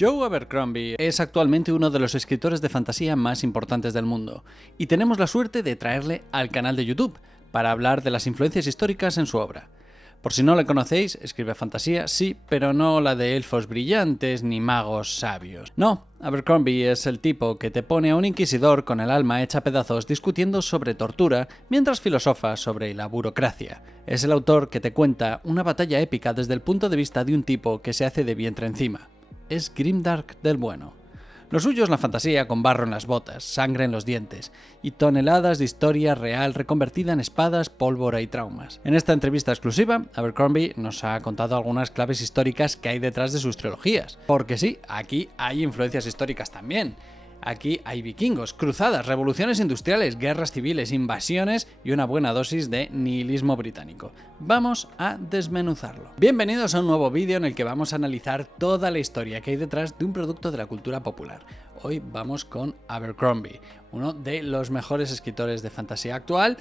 Joe Abercrombie es actualmente uno de los escritores de fantasía más importantes del mundo, y tenemos la suerte de traerle al canal de YouTube para hablar de las influencias históricas en su obra. Por si no le conocéis, escribe fantasía, sí, pero no la de elfos brillantes ni magos sabios. No, Abercrombie es el tipo que te pone a un inquisidor con el alma hecha pedazos discutiendo sobre tortura mientras filosofa sobre la burocracia. Es el autor que te cuenta una batalla épica desde el punto de vista de un tipo que se hace de vientre encima. Es grimdark del bueno. Lo suyo es la fantasía con barro en las botas, sangre en los dientes y toneladas de historia real reconvertida en espadas, pólvora y traumas. En esta entrevista exclusiva, Abercrombie nos ha contado algunas claves históricas que hay detrás de sus trilogías. Porque sí, aquí hay influencias históricas también. Aquí hay vikingos, cruzadas, revoluciones industriales, guerras civiles, invasiones y una buena dosis de nihilismo británico. Vamos a desmenuzarlo. Bienvenidos a un nuevo vídeo en el que vamos a analizar toda la historia que hay detrás de un producto de la cultura popular. Hoy vamos con Abercrombie, uno de los mejores escritores de fantasía actual,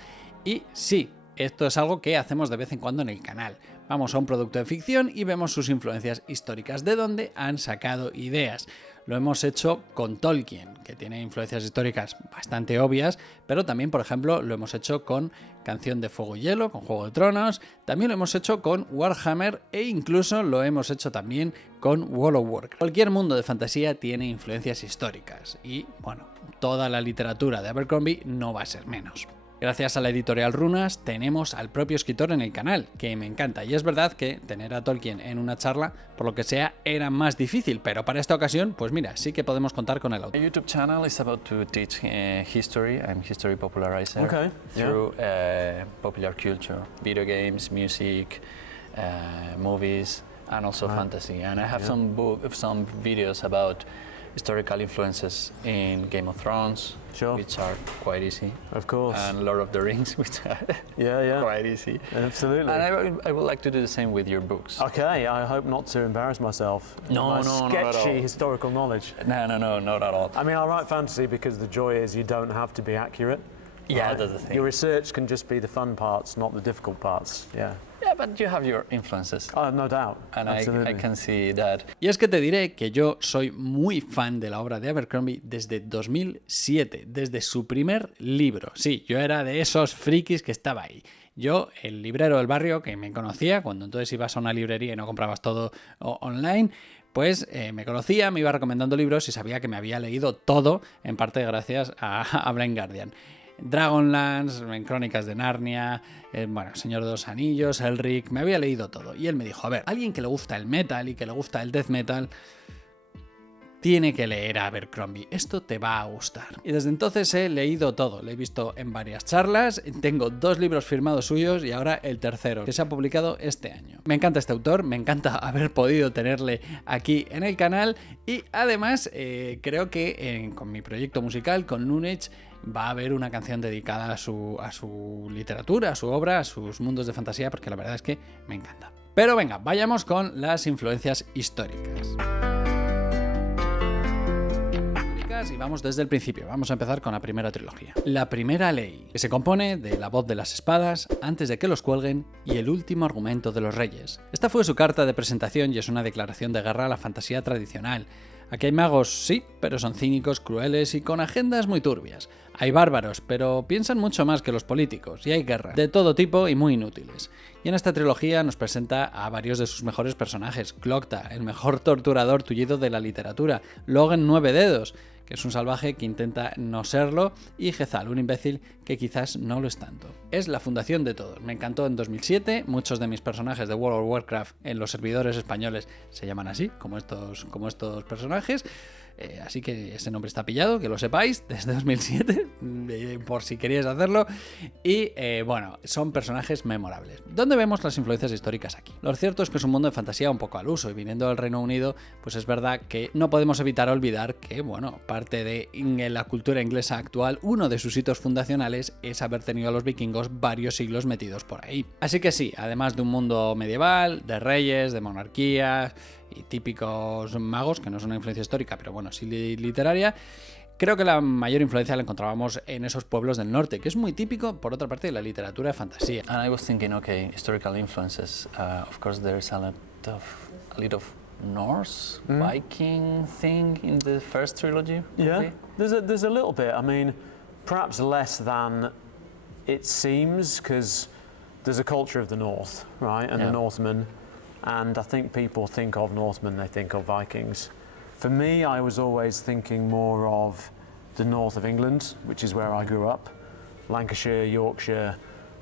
y sí, esto es algo que hacemos de vez en cuando en el canal. Vamos a un producto de ficción y vemos sus influencias históricas, de dónde han sacado ideas. Lo hemos hecho con Tolkien, que tiene influencias históricas bastante obvias, pero también, por ejemplo, lo hemos hecho con Canción de Fuego y Hielo, con Juego de Tronos, también lo hemos hecho con Warhammer e incluso lo hemos hecho también con World of Warcraft. Cualquier mundo de fantasía tiene influencias históricas y, bueno, toda la literatura de Abercrombie no va a ser menos. Gracias a la editorial Runas tenemos al propio escritor en el canal, que me encanta, y es verdad que tener a Tolkien en una charla, por lo que sea, era más difícil, pero para esta ocasión, pues mira, sí que podemos contar con el autor. My YouTube channel is about to teach history. I'm history popularizer through popular culture, video games, music, movies, and also fantasy. And I have some videos about historical influences in Game of Thrones, which are quite easy. Of course. And Lord of the Rings, which are quite easy. Absolutely. And I would like to do the same with your books. Okay, I hope not to embarrass myself. No, Not at all. Historical knowledge. No, not at all. I mean, I write fantasy because the joy is you don't have to be accurate. Yeah, right? that's the thing. Your research can just be the fun parts, not the difficult parts. Yeah. Yeah, but you have your influences. Oh, no doubt. And Absolutely. I can see that. Y es que te diré que yo soy muy fan de la obra de Abercrombie desde 2007, desde su primer libro. Sí, yo era de esos frikis que estaba ahí. Yo, el librero del barrio, que me conocía, cuando entonces ibas a una librería y no comprabas todo online, pues me conocía, me iba recomendando libros y sabía que me había leído todo, en parte gracias a Blind Guardian. Dragonlance, Crónicas de Narnia, Señor de los Anillos, Elric, me había leído todo. Y él me dijo, a ver, alguien que le gusta el metal y que le gusta el death metal, tiene que leer a Abercrombie, esto te va a gustar. Y desde entonces he leído todo, lo he visto en varias charlas, tengo 2 libros firmados suyos y ahora el tercero, que se ha publicado este año. Me encanta este autor, me encanta haber podido tenerle aquí en el canal y además creo que con mi proyecto musical, con Nunage, va a haber una canción dedicada a su literatura, a su obra, a sus mundos de fantasía, porque la verdad es que me encanta. Pero venga, vayamos con las influencias históricas. Y vamos desde el principio, vamos a empezar con la primera trilogía. La primera ley, que se compone de la voz de las espadas, antes de que los cuelguen, y el último argumento de los reyes. Esta fue su carta de presentación y es una declaración de guerra a la fantasía tradicional. Aquí hay magos, sí, pero son cínicos, crueles y con agendas muy turbias. Hay bárbaros, pero piensan mucho más que los políticos, y hay guerras, de todo tipo y muy inútiles. Y en esta trilogía nos presenta a varios de sus mejores personajes. Glokta, el mejor torturador tullido de la literatura. Logan 9 dedos, que es un salvaje que intenta no serlo, y Jezal, un imbécil que quizás no lo es tanto. Es la fundación de todos. Me encantó en 2007, muchos de mis personajes de World of Warcraft en los servidores españoles se llaman así, como estos personajes. Así que ese nombre está pillado, que lo sepáis, desde 2007, por si queríais hacerlo. Y son personajes memorables. ¿Dónde vemos las influencias históricas aquí? Lo cierto es que es un mundo de fantasía un poco al uso, y viniendo del Reino Unido, pues es verdad que no podemos evitar olvidar que, parte de la cultura inglesa actual, uno de sus hitos fundacionales es haber tenido a los vikingos varios siglos metidos por ahí. Así que sí, además de un mundo medieval, de reyes, de monarquías y típicos magos, que no son una influencia histórica, pero sí literaria, creo que la mayor influencia la encontrábamos en esos pueblos del norte, que es muy típico, por otra parte, de la literatura de fantasía. And I was thinking, okay, historical influences. Of course, there's a lot of Norse Viking thing in the first trilogy? Yeah, there's a little bit. I mean, perhaps less than it seems, because there's a culture of the North, right, and the Northmen, and I think people think of Northmen, they think of Vikings. For me, I was always thinking more of the north of England, which is where I grew up, Lancashire, Yorkshire,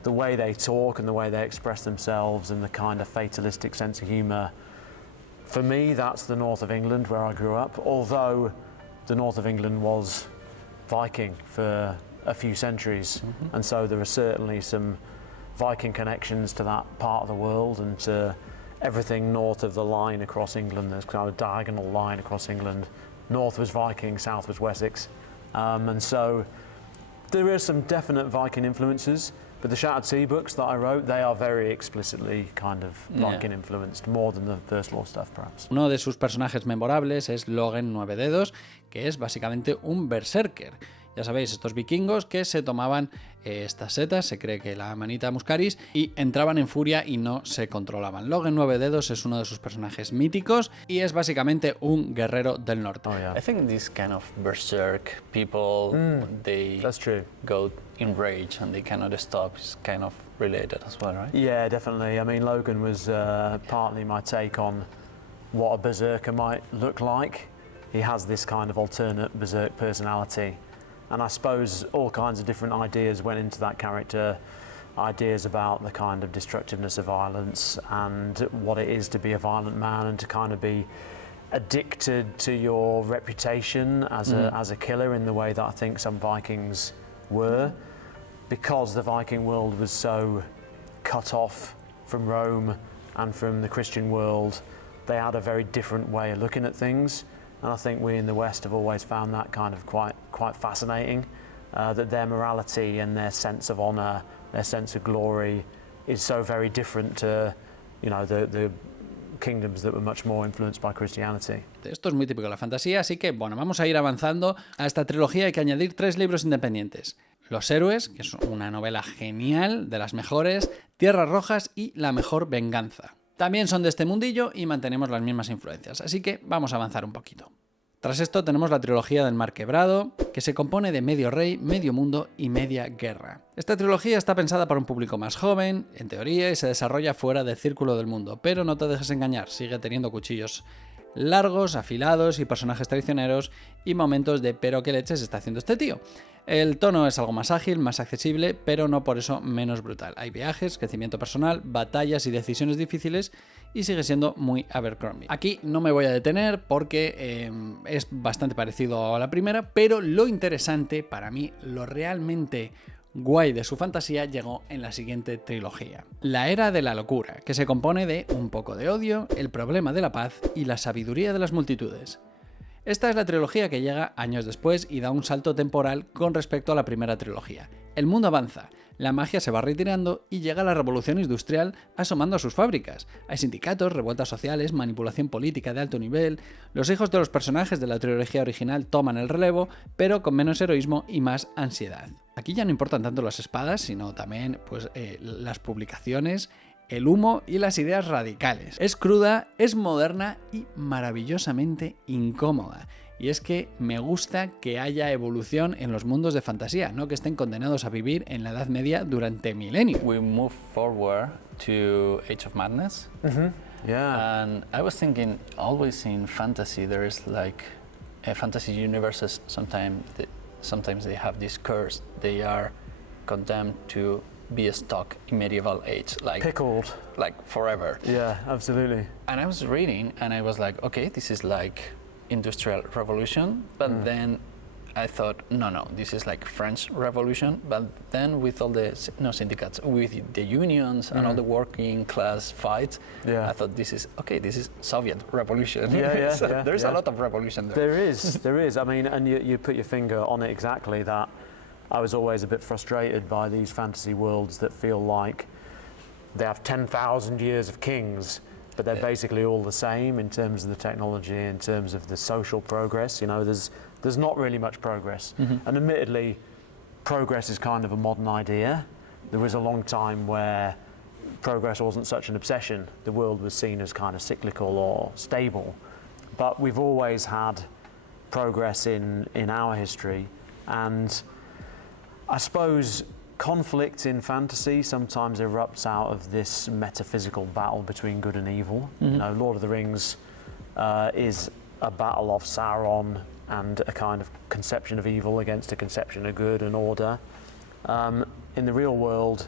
the way they talk and the way they express themselves and the kind of fatalistic sense of humour. For me, that's the north of England where I grew up, although the north of England was Viking for a few centuries, and so there are certainly some Viking connections to that part of the world and to everything north of the line across England. There's kind of a diagonal line across England. North was Viking, south was Wessex, and so there are some definite Viking influences. But the Shattered Sea books that I wrote, they are very explicitly kind of Viking influenced, more than the First Law stuff, perhaps. Uno de sus personajes memorables es Logen Nueve Dedos, que es básicamente un berserker. Ya sabéis, estos vikingos que se tomaban estas setas, se cree que la manita muscaris, y entraban en furia y no se controlaban. Logen Nueve Dedos es uno de sus personajes míticos y es básicamente un guerrero del norte. Oh, yeah. I think this kind of berserk people, they That's true. go in rage and they cannot stop, is kind of related as well, right? Yeah, definitely. I mean, Logan was partly my take on what a berserker might look like. He has this kind of alternate berserk personality. And I suppose all kinds of different ideas went into that character, ideas about the kind of destructiveness of violence and what it is to be a violent man and to kind of be addicted to your reputation as a killer in the way that I think some Vikings were, because the Viking world was so cut off from Rome and from the Christian world. They had a very different way of looking at things. And I think we in the West have always found that kind of quite fascinating, that their morality and their sense of honour, their sense of glory is so very different to, you know, the kingdoms that were much more influenced by Christianity. Esto es muy típico de la fantasía, así que bueno, vamos a ir avanzando. A esta trilogía hay que añadir 3 libros independientes. Los Héroes, que es una novela genial, de las mejores, Tierras Rojas y La Mejor Venganza. También son de este mundillo y mantenemos las mismas influencias, así que vamos a avanzar un poquito. Tras esto tenemos la trilogía del Mar Quebrado, que se compone de medio rey, medio mundo y media guerra. Esta trilogía está pensada para un público más joven, en teoría, y se desarrolla fuera del círculo del mundo, pero no te dejes engañar, sigue teniendo cuchillos largos, afilados y personajes traicioneros y momentos de pero qué leches está haciendo este tío. El tono es algo más ágil, más accesible, pero no por eso menos brutal. Hay viajes, crecimiento personal, batallas y decisiones difíciles y sigue siendo muy Abercrombie. Aquí no me voy a detener porque es bastante parecido a la primera, pero lo interesante para mí, lo realmente guay de su fantasía llegó en la siguiente trilogía. La Era de la Locura, que se compone de un poco de odio, el problema de la paz y la sabiduría de las multitudes. Esta es la trilogía que llega años después y da un salto temporal con respecto a la primera trilogía. El mundo avanza, la magia se va retirando y llega la revolución industrial asomando a sus fábricas. Hay sindicatos, revueltas sociales, manipulación política de alto nivel. Los hijos de los personajes de la trilogía original toman el relevo, pero con menos heroísmo y más ansiedad. Aquí ya no importan tanto las espadas, sino también pues, las publicaciones, el humo y las ideas radicales. Es cruda, es moderna y maravillosamente incómoda. Y es que me gusta que haya evolución en los mundos de fantasía, no que estén condenados a vivir en la Edad Media durante milenios. We move forward to Age of Madness. Yeah. And I was thinking, always in fantasy, there is like fantasy universes, sometimes they have this curse. They are condemned to be stuck in medieval age, like Pickled. like forever. Yeah, absolutely. And I was reading and I was like, okay, this is like industrial revolution, but then I thought, no, this is like French Revolution, but then with all the syndicates, with the unions and all the working class fights, I thought this is Soviet Revolution. Yeah, So yeah, there's yeah. a lot of revolution there. There is. I mean, and you put your finger on it exactly, that I was always a bit frustrated by these fantasy worlds that feel like they have 10,000 years of kings, but they're basically all the same in terms of the technology, in terms of the social progress. You know, there's not really much progress. And admittedly, progress is kind of a modern idea. There was a long time where progress wasn't such an obsession. The world was seen as kind of cyclical or stable. But we've always had progress in our history, and I suppose conflict in fantasy sometimes erupts out of this metaphysical battle between good and evil. Mm-hmm. You know, Lord of the Rings is a battle of Sauron and a kind of conception of evil against a conception of good and order. In the real world,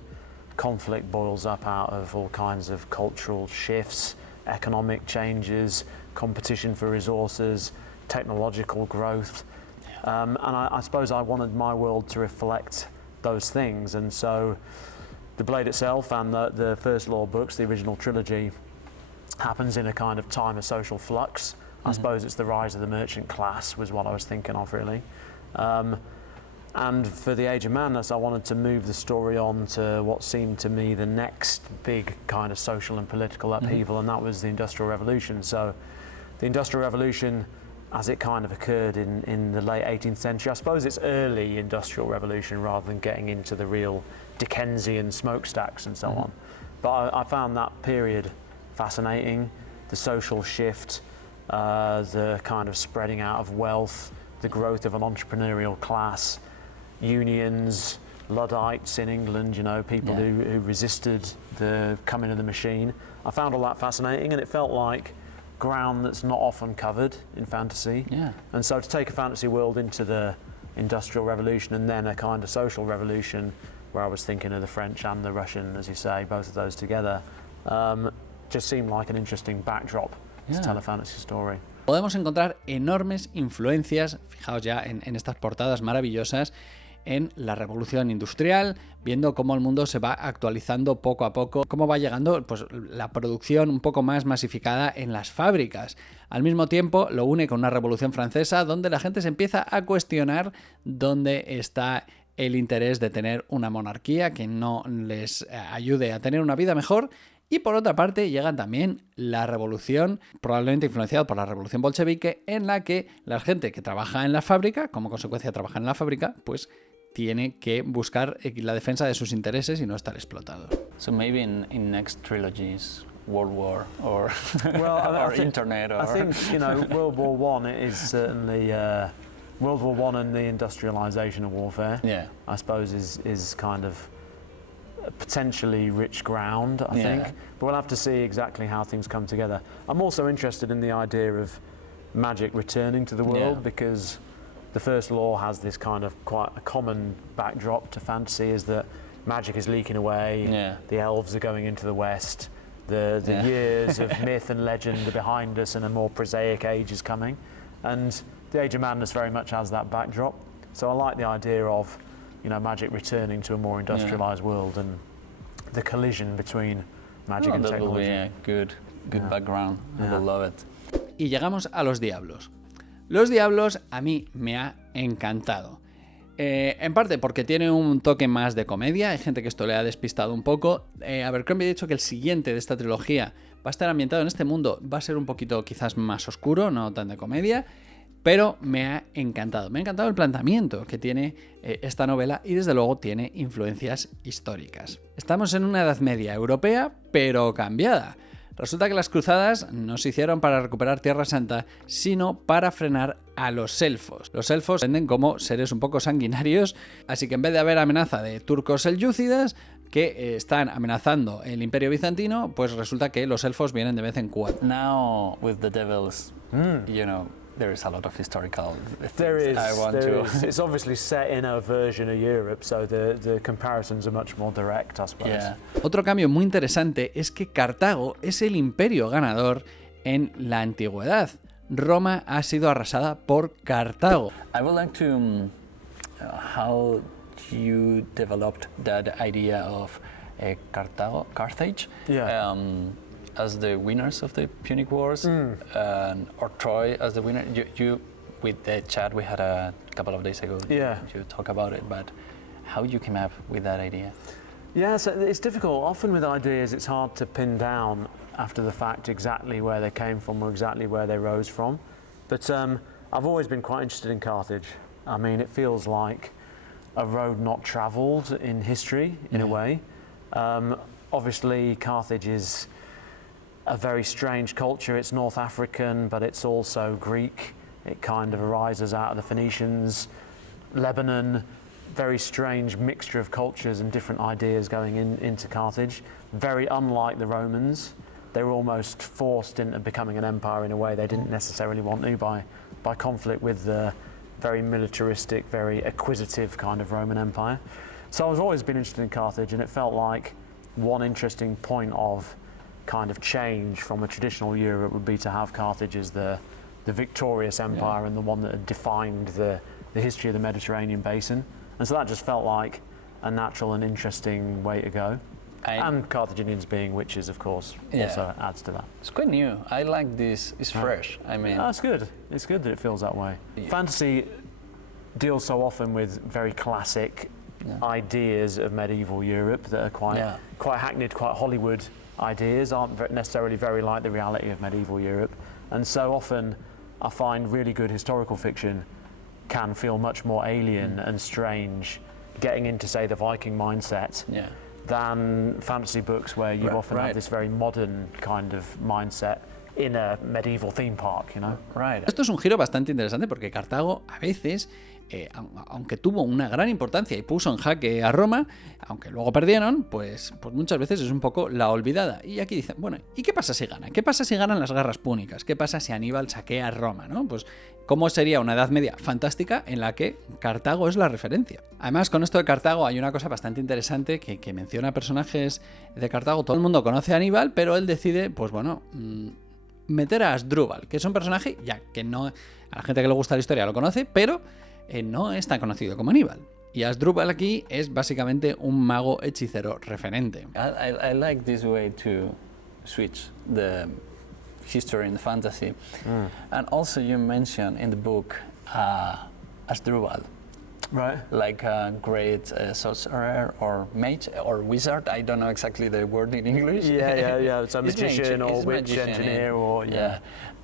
conflict boils up out of all kinds of cultural shifts, economic changes, competition for resources, technological growth. And I suppose I wanted my world to reflect those things. And so The Blade itself and the first Lore books, the original trilogy, happens in a kind of time of social flux. I suppose it's the rise of the merchant class was what I was thinking of, really. And for the Age of Madness, I wanted to move the story on to what seemed to me the next big kind of social and political upheaval, and that was the Industrial Revolution. So the Industrial Revolution, as it kind of occurred in the late 18th century, I suppose it's early Industrial Revolution rather than getting into the real Dickensian smokestacks and so on. But I found that period fascinating, the social shift, the kind of spreading out of wealth, the growth of an entrepreneurial class, unions, Luddites in England, you know, people who resisted the coming of the machine. I found all that fascinating, and it felt like ground that's not often covered in fantasy. Yeah. And so to take a fantasy world into the Industrial Revolution and then a kind of social revolution, where I was thinking of the French and the Russian, as you say, both of those together, just seemed like an interesting backdrop to tell a fantasy story. Podemos encontrar enormes influencias, fijaos ya en estas portadas maravillosas, en la revolución industrial, viendo cómo el mundo se va actualizando poco a poco, cómo va llegando pues, la producción un poco más masificada en las fábricas. Al mismo tiempo lo une con una revolución francesa donde la gente se empieza a cuestionar dónde está el interés de tener una monarquía que no les ayude a tener una vida mejor. Y por otra parte llega también la revolución, probablemente influenciada por la revolución bolchevique, en la que la gente que trabaja en la fábrica, como consecuencia de trabajar en la fábrica, pues tiene que buscar la defensa de sus intereses y no estar explotado. So maybe in next trilogies, World War or, Well, Internet. Or I think, you know, World War I is certainly World War I and the industrialization of warfare. Yeah. I suppose is kind of potentially rich ground, I think. But we'll have to see exactly how things come together. I'm also interested in the idea of magic returning to the world because the first Lore has this kind of quite a common backdrop to fantasy, is that magic is leaking away, the elves are going into the west, the years of myth and legend are behind us and a more prosaic age is coming. And the Age of Madness very much has that backdrop. So I like the idea of, you know, magic returning to a more industrialized world and the collision between magic and that technology. That will be a good background. I will love it. Y llegamos a Los Diablos. Los Diablos a mí me ha encantado. En parte porque tiene un toque más de comedia, hay gente que esto le ha despistado un poco. Abercrombie ha dicho que el siguiente de esta trilogía va a estar ambientado en este mundo, va a ser un poquito quizás más oscuro, no tan de comedia, pero me ha encantado. Me ha encantado el planteamiento que tiene esta novela y desde luego tiene influencias históricas. Estamos en una Edad Media europea, pero cambiada. Resulta que las cruzadas no se hicieron para recuperar Tierra Santa, sino para frenar a los elfos. Los elfos se venden como seres un poco sanguinarios, así que en vez de haber amenaza de turcos selyúcidas que están amenazando el Imperio Bizantino, pues resulta que los elfos vienen de vez en cuando. Now with the devils, you know, there is a lot of historical things. There is. I want to. It's obviously set in a version of Europe, so the comparisons are much more direct, I suppose. Yeah. Otro cambio muy interesante es que Cartago es el imperio ganador en la antigüedad. Roma ha sido arrasada por Cartago. I would like to how you developed that idea of Carthage. Yeah. As the winners of the Punic Wars, or Troy as the winner. You with the chat we had a couple of days ago. Yeah. You talk about it, but how you came up with that idea? Yeah, so it's difficult. Often with ideas, it's hard to pin down after the fact exactly where they came from or exactly where they rose from. But I've always been quite interested in Carthage. I mean, it feels like a road not travelled in history, in a way. obviously Carthage is a very strange culture. It's North African, but it's also Greek. It kind of arises out of the Phoenicians, Lebanon, very strange mixture of cultures and different ideas going into Carthage. Very unlike the Romans. They were almost forced into becoming an empire in a way they didn't necessarily want to by conflict with the very militaristic, very acquisitive kind of Roman Empire. So I've always been interested in Carthage, and it felt like one interesting point of kind of change from a traditional Europe would be to have Carthage as the victorious empire and the one that had defined the history of the Mediterranean basin. And so that just felt like a natural and interesting way to go. And Carthaginians being witches, of course, also adds to that. It's quite new. I like this. It's fresh. I mean, that's good. It's good that it feels that way. Yeah. Fantasy deals so often with very classic ideas of medieval Europe that are quite hackneyed, quite Hollywood ideas, aren't necessarily very like the reality of medieval Europe. And so often I find really good historical fiction can feel much more alien and strange, getting into, say, the Viking mindset. Than fantasy books where you often have this very modern kind of mindset in a medieval theme park, you know? Esto es un giro bastante interesante porque Cartago a veces, aunque tuvo una gran importancia y puso en jaque a Roma, aunque luego perdieron, pues muchas veces es un poco la olvidada. Y aquí dicen, bueno, ¿y qué pasa si gana? ¿Qué pasa si ganan las guerras púnicas? ¿Qué pasa si Aníbal saquea Roma, ¿no? Pues ¿cómo sería una Edad Media fantástica en la que Cartago es la referencia? Además, con esto de Cartago hay una cosa bastante interesante que menciona personajes de Cartago. Todo el mundo conoce a Aníbal, pero él decide, pues bueno, meter a Asdrúbal, que es un personaje ya que no, a la gente que le gusta la historia lo conoce, pero no es tan conocido como Aníbal. Y Asdrúbal aquí es básicamente un mago hechicero referente. I like this way to switch the history and fantasy. And also you mentioned in the book Asdrúbal. Right. Like a great sorcerer or mage or wizard. I don't know exactly the word in English. Yeah. It's a magician or witch engineer or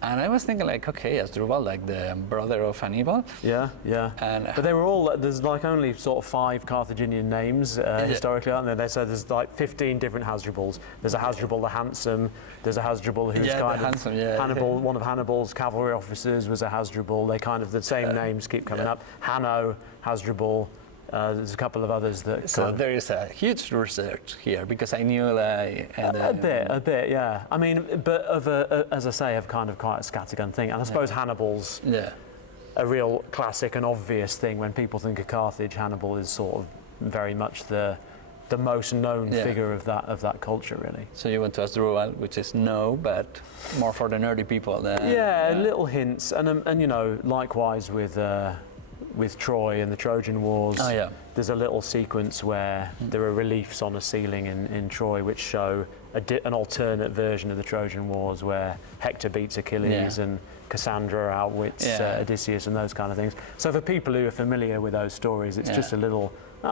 And I was thinking like, okay, Asdrúbal, like the brother of Hannibal. Yeah. But they were all, there's like only sort of 5 Carthaginian names historically, aren't there? They said there's like 15 different Hasdrubals. There's a Hasdrubal the Handsome, there's a Hasdrubal who's Hannibal, one of Hannibal's cavalry officers was a Hasdrubal. They kind of, the same names keep coming up. Hanno, Hasdrubal. There's a couple of others that. So there is a huge research here because I knew like a bit, yeah. I mean, but as I say, of kind of quite a scattergun thing. And I suppose Hannibal's a real classic and obvious thing when people think of Carthage. Hannibal is sort of very much the most known figure of that culture, really. So you went to Asdrúbal, which is but more for the nerdy people. Little hints, and you know, likewise with Troy and the Trojan Wars, there's a little sequence where there are reliefs on a ceiling in Troy which show an alternate version of the Trojan Wars where Hector beats Achilles and Cassandra outwits Odysseus and those kind of things. So for people who are familiar with those stories, it's just a little,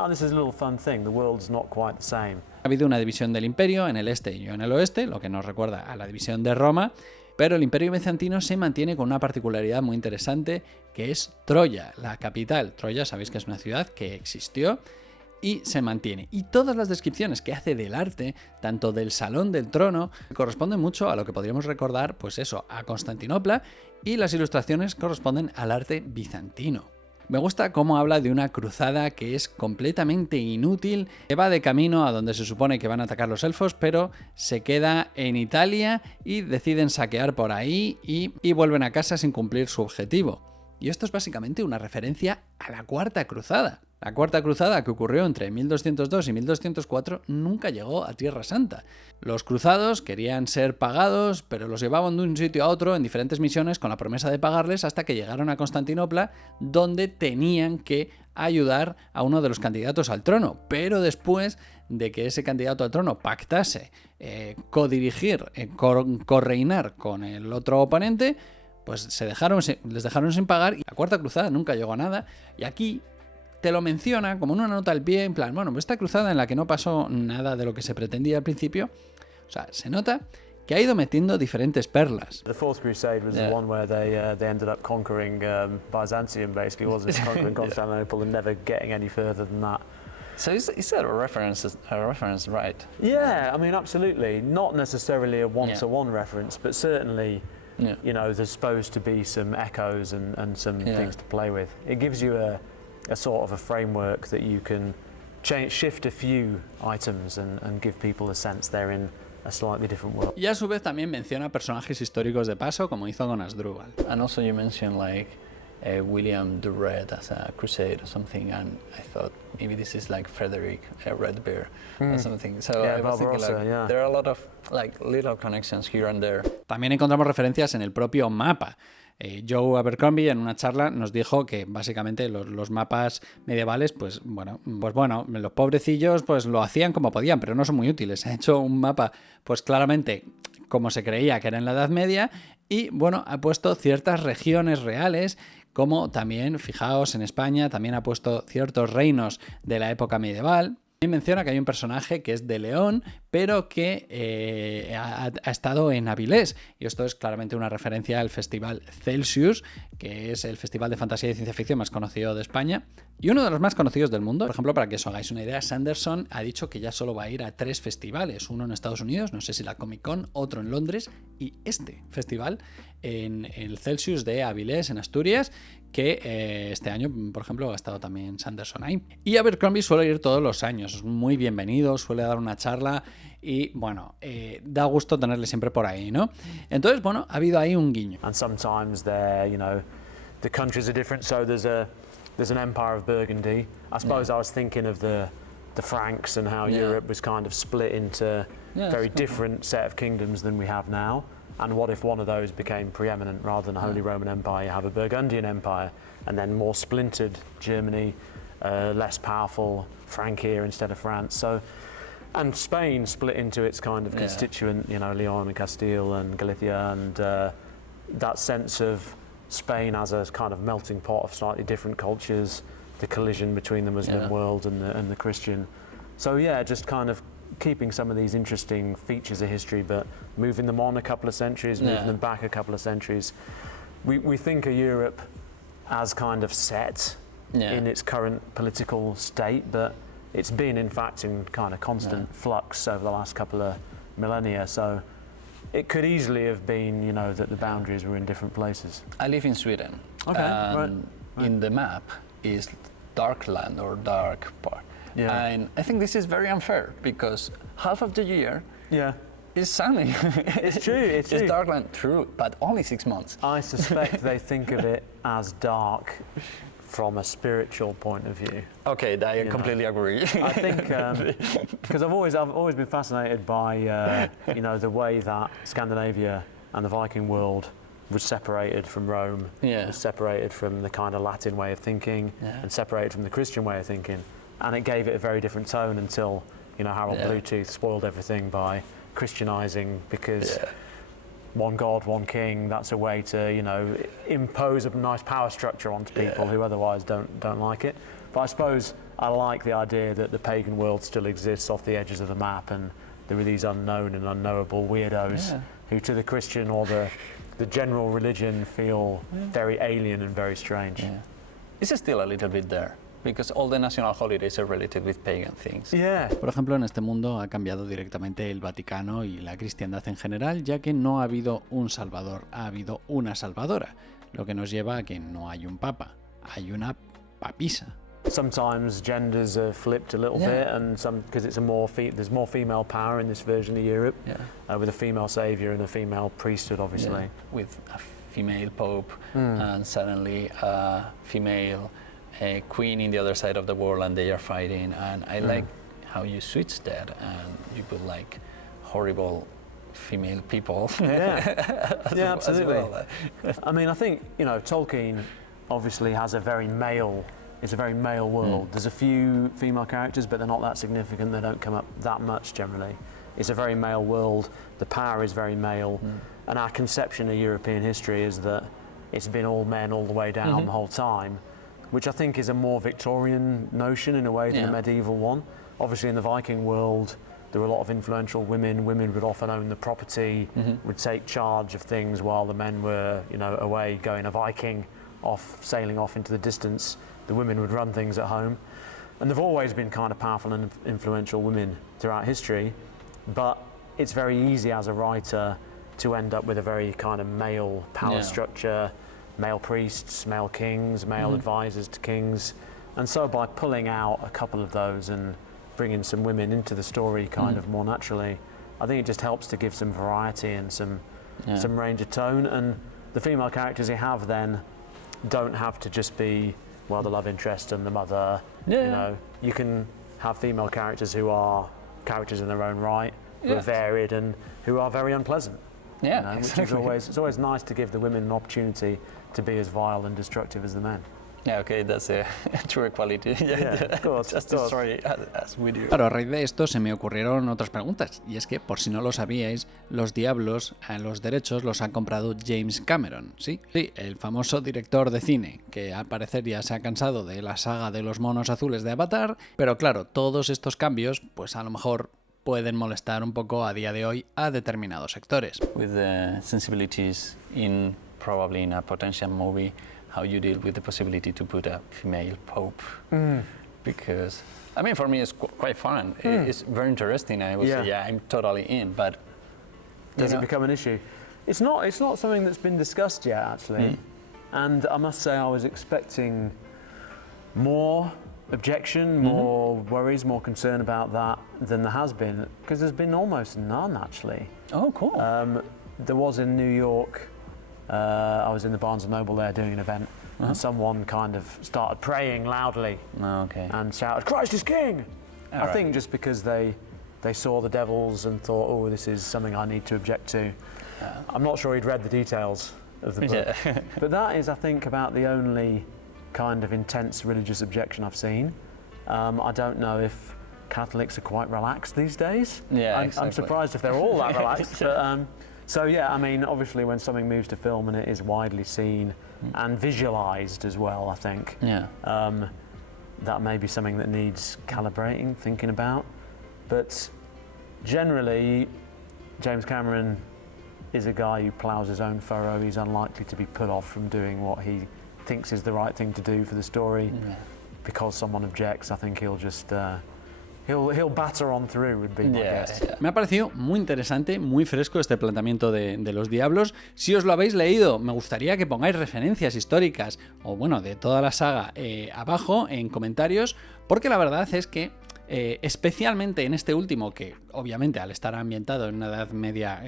this is a little fun thing. The world's not quite the same. Ha habido una división del imperio en el este y en el oeste, lo que nos recuerda a la división de Roma. Pero el Imperio Bizantino se mantiene con una particularidad muy interesante, que es Troya, la capital. Troya, sabéis que es una ciudad que existió y se mantiene. Y todas las descripciones que hace del arte, tanto del Salón del Trono, corresponden mucho a lo que podríamos recordar, pues eso, a Constantinopla, y las ilustraciones corresponden al arte bizantino. Me gusta cómo habla de una cruzada que es completamente inútil, que va de camino a donde se supone que van a atacar los elfos, pero se queda en Italia y deciden saquear por ahí y vuelven a casa sin cumplir su objetivo. Y esto es básicamente una referencia a la Cuarta Cruzada. La Cuarta Cruzada, que ocurrió entre 1202 y 1204, nunca llegó a Tierra Santa. Los cruzados querían ser pagados, pero los llevaban de un sitio a otro en diferentes misiones con la promesa de pagarles hasta que llegaron a Constantinopla, donde tenían que ayudar a uno de los candidatos al trono. Pero después de que ese candidato al trono pactase codirigir, correinar con el otro oponente, pues les dejaron sin pagar y la Cuarta Cruzada nunca llegó a nada. Y aquí te lo menciona como una nota al pie, en plan, bueno, esta cruzada en la que no pasó nada de lo que se pretendía al principio, o sea, se nota que ha ido metiendo diferentes perlas. The Fourth Crusade was the one where they ended up conquering Byzantium, basically, wasn't it? Conquering Constantinople and never getting any further than that. So is that a reference, right? Yeah, I mean, absolutely. Not necessarily a one-to-one reference, but certainly, you know, there's supposed to be some echoes and some things to play with. It gives you a sort of a framework that you can shift a few items and give people a sense they're in a slightly different world. Y a su vez también menciona personajes históricos de paso, como hizo con Asdrúbal. And also you mentioned like William the Red as a crusade or something, and I thought maybe this is like Frederick Redbeard or something. So I was thinking like, there are a lot of like little connections here and there. También encontramos referencias en el propio mapa. Joe Abercrombie en una charla nos dijo que básicamente los mapas medievales, pues bueno, los pobrecillos pues lo hacían como podían, pero no son muy útiles. Ha hecho un mapa pues claramente como se creía que era en la Edad Media y bueno, ha puesto ciertas regiones reales, como también, fijaos, en España también ha puesto ciertos reinos de la época medieval. También menciona que hay un personaje que es de León, pero que ha estado en Avilés. Y esto es claramente una referencia al Festival Celsius, que es el festival de fantasía y ciencia ficción más conocido de España y uno de los más conocidos del mundo. Por ejemplo, para que os hagáis una idea, Sanderson ha dicho que ya solo va a ir a 3 festivales. Uno en Estados Unidos, no sé si la Comic Con, otro en Londres y este festival en el Celsius de Avilés, en Asturias, que este año, por ejemplo, ha estado también Sanderson ahí. Y Abercrombie suele ir todos los años, es muy bienvenido, suele dar una charla y, bueno, da gusto tenerle siempre por ahí, ¿no? Entonces, bueno, ha habido ahí un guiño. And sometimes you know, the countries are different, so there's an empire of Burgundy. I suppose I was thinking of the Franks and how Europe was kind of split into very different set of kingdoms than we have now. And what if one of those became preeminent rather than a Holy Roman Empire? You have a Burgundian Empire, and then more splintered Germany, less powerful Francia instead of France. So, and Spain split into its kind of constituent, you know, Leon and Castile and Galicia, and that sense of Spain as a kind of melting pot of slightly different cultures, the collision between the Muslim world and the Christian. So yeah, just kind of keeping some of these interesting features of history, but moving them on a couple of centuries, moving them back a couple of centuries. We think of Europe as kind of set in its current political state, but it's been in fact in kind of constant flux over the last couple of millennia. So it could easily have been, you know, that the boundaries were in different places. I live in Sweden. Okay, right. In the map is dark land or dark part. Yeah. And I think this is very unfair because half of the year is sunny. It's true, it's true. It's dark land, true, but only 6 months. I suspect they think of it as dark from a spiritual point of view. Okay, I completely agree. I think because I've always been fascinated by you know, the way that Scandinavia and the Viking world was separated from Rome, was separated from the kind of Latin way of thinking, and separated from the Christian way of thinking. And it gave it a very different tone until, you know, Harold Bluetooth spoiled everything by Christianizing, because one God, one king, that's a way to, you know, impose a nice power structure onto people who otherwise don't like it. But I suppose I like the idea that the pagan world still exists off the edges of the map, and there are these unknown and unknowable weirdos who to the Christian or the general religion feel very alien and very strange. It's still a little bit there. Because all the national holidays are related with pagan things. Por ejemplo, en este mundo ha cambiado directamente el Vaticano y la cristiandad en general, ya que no ha habido un salvador, ha habido una salvadora, lo que nos lleva a que no hay un papa, hay una papisa. Sometimes genders are flipped a little bit, and because it's there's more female power in this version of Europe, with a female savior and a female priesthood, obviously, with a female pope and suddenly a female queen in the other side of the world, and they are fighting. And I like how you switch that and you put like horrible female people. Absolutely. Well. I mean, I think, you know, Tolkien obviously has it's a very male world. There's a few female characters, but they're not that significant. They don't come up that much generally. It's a very male world. The power is very male. And our conception of European history is that it's been all men all the way down the whole time, which I think is a more Victorian notion in a way than a medieval one. Obviously in the Viking world, there were a lot of influential women. Women would often own the property, would take charge of things while the men were, you know, away going a Viking, sailing off into the distance. The women would run things at home. And there've always been kind of powerful and influential women throughout history, but it's very easy as a writer to end up with a very kind of male power structure, male priests, male kings, male advisors to kings. And so by pulling out a couple of those and bringing some women into the story kind of more naturally, I think it just helps to give some variety and some range of tone. And the female characters you have then don't have to just be, well, the love interest and the mother. You know, you can have female characters who are characters in their own right, who are varied and who are very unpleasant. Yeah, you know, exactly. Which is it's always nice to give the women an opportunity to be as vile and destructive as the men. Yeah, okay, that's a true equality. Of course, just the story as with you. Claro, a raíz de esto se me ocurrieron otras preguntas, y es que, por si no lo sabíais, los Diablos, a los derechos los ha comprado James Cameron, ¿sí? Sí, el famoso director de cine, que al parecer ya se ha cansado de la saga de los monos azules de Avatar, pero claro, todos estos cambios, pues a lo mejor pueden molestar un poco a día de hoy a determinados sectores. With the sensibilities probably in a potential movie, how you deal with the possibility to put a female pope. Because, I mean, for me it's quite fun. It's very interesting. I would say, I'm totally in, but... Does it become an issue? It's not something that's been discussed yet, actually. And I must say I was expecting more objection, more worries, more concern about that than there has been, because there's been almost none, actually. Oh, cool. There was in New York, I was in the Barnes & Noble there doing an event, and someone kind of started praying loudly and shouted, "Christ is King!" I think just because they saw the devils and thought, oh, this is something I need to object to. I'm not sure he'd read the details of the book. But that is, I think, about the only kind of intense religious objection I've seen. I don't know if Catholics are quite relaxed these days. I'm surprised if they're all that relaxed. But, so yeah, I mean, obviously when something moves to film and it is widely seen and visualised as well, I think, that may be something that needs calibrating, thinking about. But generally, James Cameron is a guy who ploughs his own furrow. He's unlikely to be put off from doing what he thinks is the right thing to do for the story. Because someone objects, I think he'll just... He'll batter on through, would be my guess. Me ha parecido muy interesante, muy fresco este planteamiento de los Diablos. Si os lo habéis leído, me gustaría que pongáis referencias históricas, o bueno, de toda la saga, abajo en comentarios, porque la verdad es que especialmente en este último, que obviamente al estar ambientado en una edad media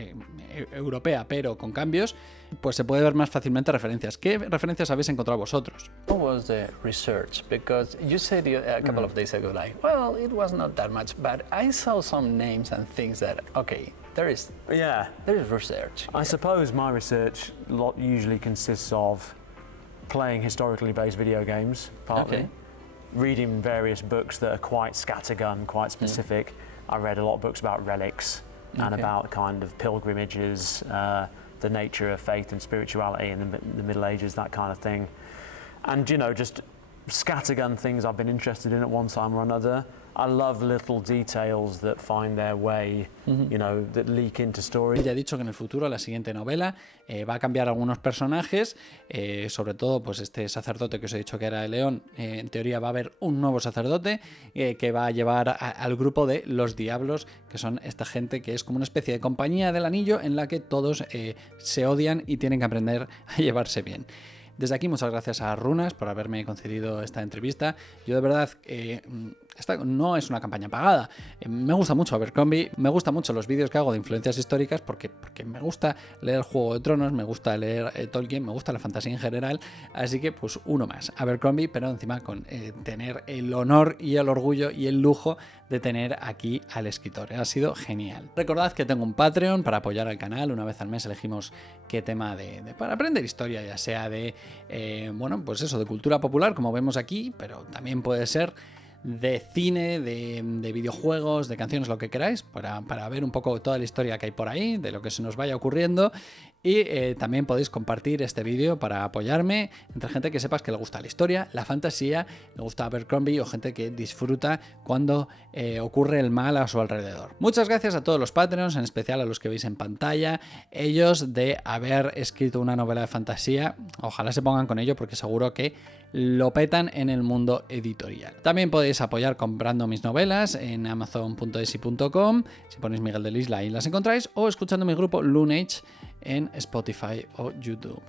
europea, pero con cambios, pues se puede ver más fácilmente referencias. ¿Qué referencias habéis encontrado vosotros? What was the research? Because you said a couple of days ago, like, well, it was not that much, but I saw some names and things that, okay, there is research. I suppose my research usually consists of playing historically based video games, partly. Reading various books that are quite scattergun, quite specific. I read a lot of books about relics and about kind of pilgrimages, the nature of faith and spirituality in the Middle Ages, that kind of thing. And, you know, just scattergun things I've been interested in at one time or another. I love little details that find their way, you know, that leak into stories. Ya he dicho que en el futuro la siguiente novela va a cambiar algunos personajes, sobre todo pues este sacerdote que os he dicho que era el león. En teoría va a haber un nuevo sacerdote que va a llevar al grupo de los Diablos, que son esta gente que es como una especie de compañía del anillo en la que todos se odian y tienen que aprender a llevarse bien. Desde aquí, muchas gracias a Runas por haberme concedido esta entrevista. Yo de verdad, esta no es una campaña pagada. Me gusta mucho Abercrombie, me gustan mucho los vídeos que hago de influencias históricas porque me gusta leer Juego de Tronos, me gusta leer Tolkien, me gusta la fantasía en general. Así que, pues uno más, Abercrombie, pero encima con tener el honor y el orgullo y el lujo de tener aquí al escritor. Ha sido genial. Recordad que tengo un Patreon para apoyar al canal. Una vez al mes elegimos qué tema para aprender historia, ya sea de, bueno, pues eso, de cultura popular, como vemos aquí, pero también puede ser de cine, de videojuegos, de canciones, lo que queráis, para ver un poco toda la historia que hay por ahí, de lo que se nos vaya ocurriendo. Y también podéis compartir este vídeo para apoyarme entre gente que sepas que le gusta la historia, la fantasía, le gusta Abercrombie o gente que disfruta cuando ocurre el mal a su alrededor. Muchas gracias a todos los Patreons, en especial a los que veis en pantalla. Ellos, de haber escrito una novela de fantasía, ojalá se pongan con ello porque seguro que lo petan en el mundo editorial. También podéis apoyar comprando mis novelas en amazon.esi.com, si ponéis Miguel de la Isla ahí las encontráis, o escuchando mi grupo Lunage en Spotify o YouTube.